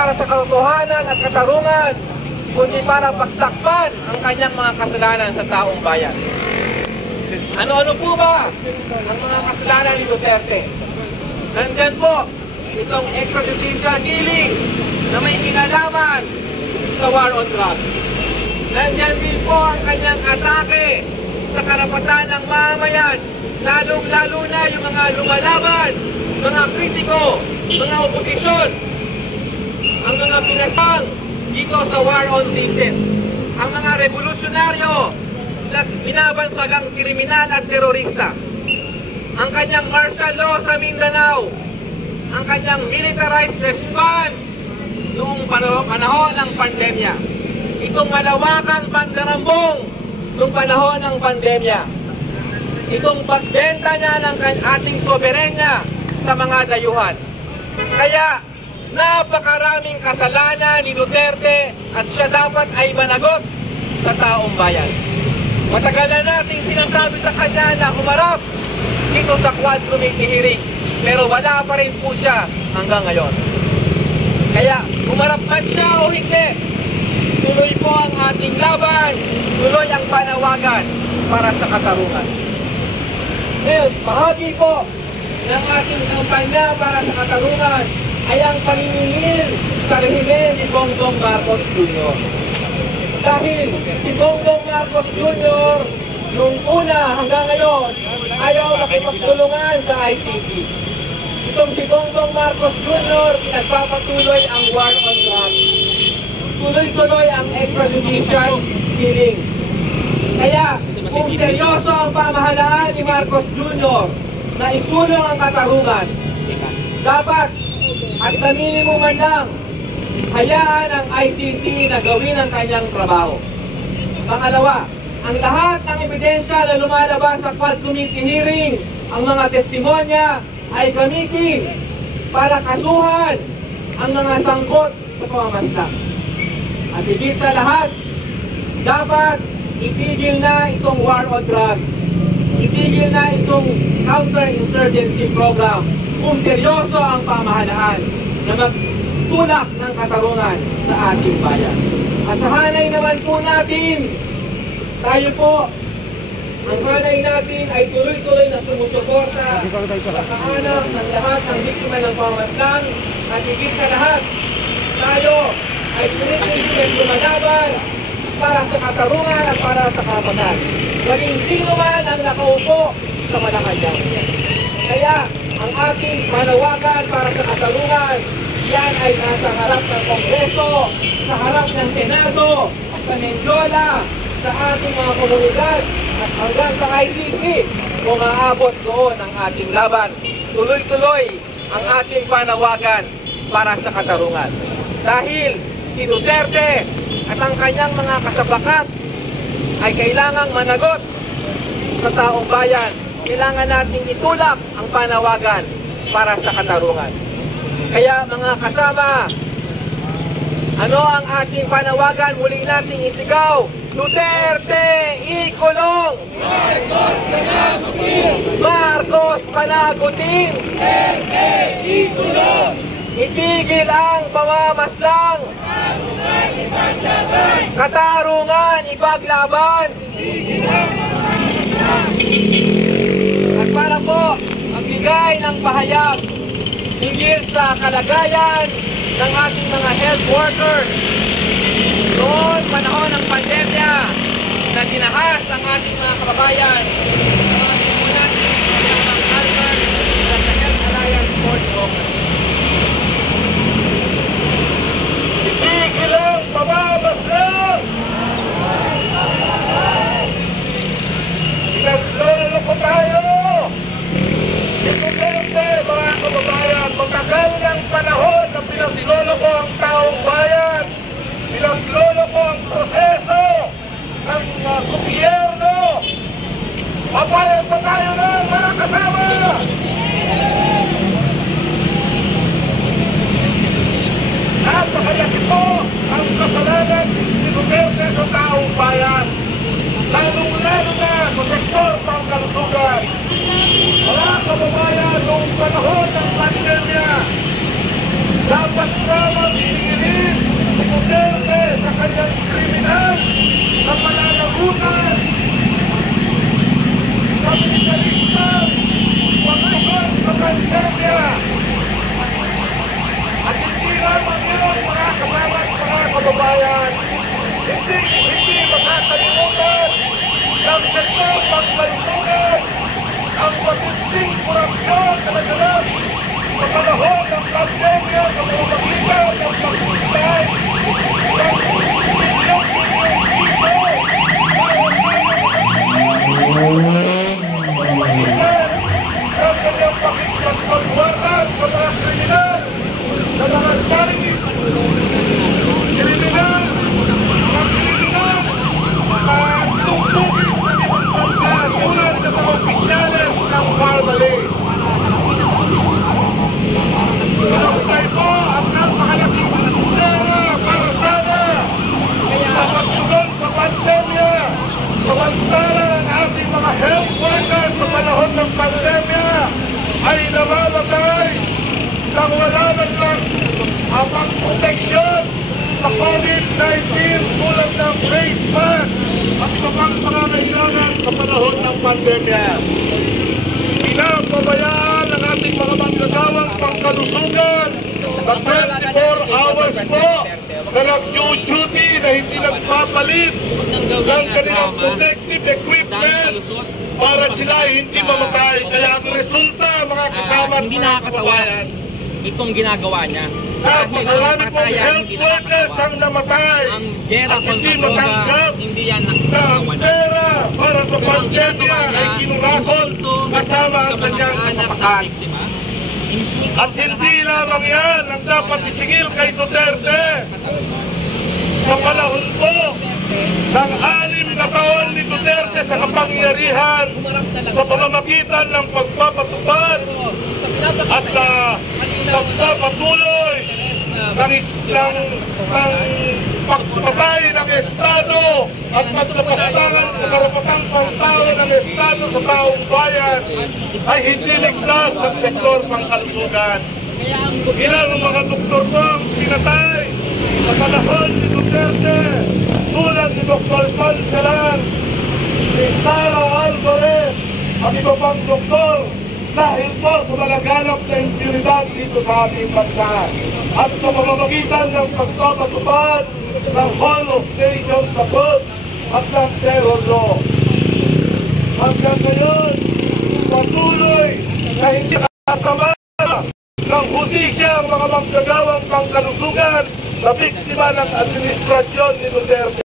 para sa katotohanan at katarungan, kundi para pagtakpan ang kanyang mga kasalanan sa taong bayan. Ano-ano po ba ang mga kasalanan ni Duterte? Nandyan po itong extrajudicial killing na may kinalaman sa war on drugs. Nandyan din po ang kanyang atake sa karapatan ng mamayan, lalong-lalo na yung mga lumalaban, mga kritiko, mga oposisyon, ang mga pinasang dito sa war on diesel, ang mga revolusyonaryo na binabansagang kriminal at terorista, ang kanyang martial law sa Mindanao, ang kanyang militarized response noong panahon ng pandemya, itong malawakang pandarambong noong panahon ng pandemya, itong pagbenta niya ng ating soberenya sa mga dayuhan. Kaya napakaraming kasalanan ni Duterte at siya dapat ay managot sa taong bayan. Matagal na nating sinasabi sa kanya na humarap dito sa Quad Committee hearing, pero wala pa rin po siya hanggang ngayon. Kaya humarap man siya o hindi, tuloy po ang ating laban, tuloy ang panawagan para sa katarungan. Ngayon, bahagi po ng ating kampanya para sa katarungan ay ang paniningil sa rehimen ni Bongbong Marcos Jr. Dahil si Bongbong Marcos Jr. nung una hanggang ngayon ayaw makipagtulungan sa ICC. Itong si Bongbong Marcos Jr. nagpapatuloy ang war on drugs. Tuloy-tuloy ang extrajudicial killing. Kaya kung seryoso ang pamahalaan ni Marcos Jr. na isulong ang katarungan, dapat at sa minimum man lang, hayaan ang ICC na gawin ang kanyang trabaho. Pangalawa, ang lahat ng ebidensya na lumalabas sa Quad Committee hearing, ang mga testimonya ay gamitin para kasuhan ang mga sangkot sa pamamansa. At higit sa lahat, dapat itigil na itong war on drugs. Itigil na itong counter-insurgency program kung seryoso ang pamahalaan na magtulak ng katarungan sa ating bayan. At sa hanay naman po natin, tayo po, ang hanay natin ay tuloy-tuloy na sumusuporta sa kahanap ng lahat ng biktima ng pamamaslang at higit sa lahat, tayo ay tuloy-tuloy lumalaban para sa katarungan at para sa karapatan. Maging sino man ang nakaupo sa Malacanang. Kaya ang ating panawagan para sa katarungan, yan ay nasa harap ng Kongreso, sa harap ng Senado, sa Menjola, sa ating mga komunidad, at hanggang sa ICC, umaabot doon ang ating laban. Tuloy-tuloy ang ating panawagan para sa katarungan. Dahil si Duterte at ang kanyang mga kasabakat ay kailangang managot sa taong bayan. Kailangan nating itulak ang panawagan para sa katarungan. Kaya mga kasama, ano ang ating panawagan? Muli nating isigaw, Duterte, ikulong! Marcos panagutin! Marcos panagutin! Duterte, ikulong! Itigil ang pamamaslang! Katarungan ipaglaban! Katarungan ipaglaban! Itigil ang pamamaslang! At para po magbigay ng pahayag hinggil sa kalagayan ng ating mga health workers noon panahon ng pandemya na dinahas ang ating mga kababayan, muna ang Albert sa Health Alliance Board of Itigil ang pamamaslang! Pinagloloko tayo! Duterte, mga kababayan, matagal ng panahon na pinagloloko ang taong bayan, pinagloloko ang proseso ng gobyerno. Papayag pa tayo na, mga kasama! Napakayaki po ang kasalanan ni Duterte sa taong bayan, lalong-lalo na sa sektor ng kalusugan. Mga kababayan, noong panahon ng pandemya, dapat naman kababayan, hindi makakalimutan ng sektor pagkalusugan ang matinding korupsyon na naganap sa panahon ng pandemya sa pamamagitan ng pagbibigay ng milyong-milyong piso ang kanyang pakikipagsalwaran sa mga kriminal na mga Chinese kriminal tungtugis na ibang bansa tulad ng mga opisyales ng Parmalee. Pinakutay po ang napakalaking pera para sana sa pagtugon sa pandemya. Samantala ang ating mga health workers sa panahon ng pandemya ay namamatay nang wala man lang ang pagproteksyon sa COVID-19 tulad ng face mask at kapang pangangailangan sa panahon ng pandemya. Pinapabayaan ang ating mga manggagawang pangkalusugan na 24 hours po na nag-duty na hindi nagpapalit ng kanilang protective equipment para sila ay hindi mamatay. Kaya ang resulta, mga kasama at mga kababayan, itong ginagawa niya. napakarami pong health workers ang namatay at hindi matanggap na ang pera para sa pandemya ay kinurakot kasama ang kanyang kasapakan. At hindi lamang yan ang dapat isingil kay Duterte. Sa panahon po ng 6 na taon ni Duterte sa kapangyarihan sa pamamagitan ng pagpapatupad at pagpapatuloy ng pagpatay ng Estado at pagkapastangan sa karapatang pangtao ng Estado sa taong bayan ay hindi ligtas ang sektor pangkalusugan. Ilang mga doktor po ang pinatay sa panahon ni Duterte tulad ni Dr. Sansalan, ni Sara Alvarez at iba pang doktor dahil po sa malaganap na impunidad dito sa ating bansa at sa pamamagitan ng pagpapatupad ng Hall of Nations Abuse at ng terror law. Hanggang ngayon, patuloy na hindi nakatama ng hustisya ang mga manggagawang pangkalusugan na biktima ng administrasyon ni Duterte.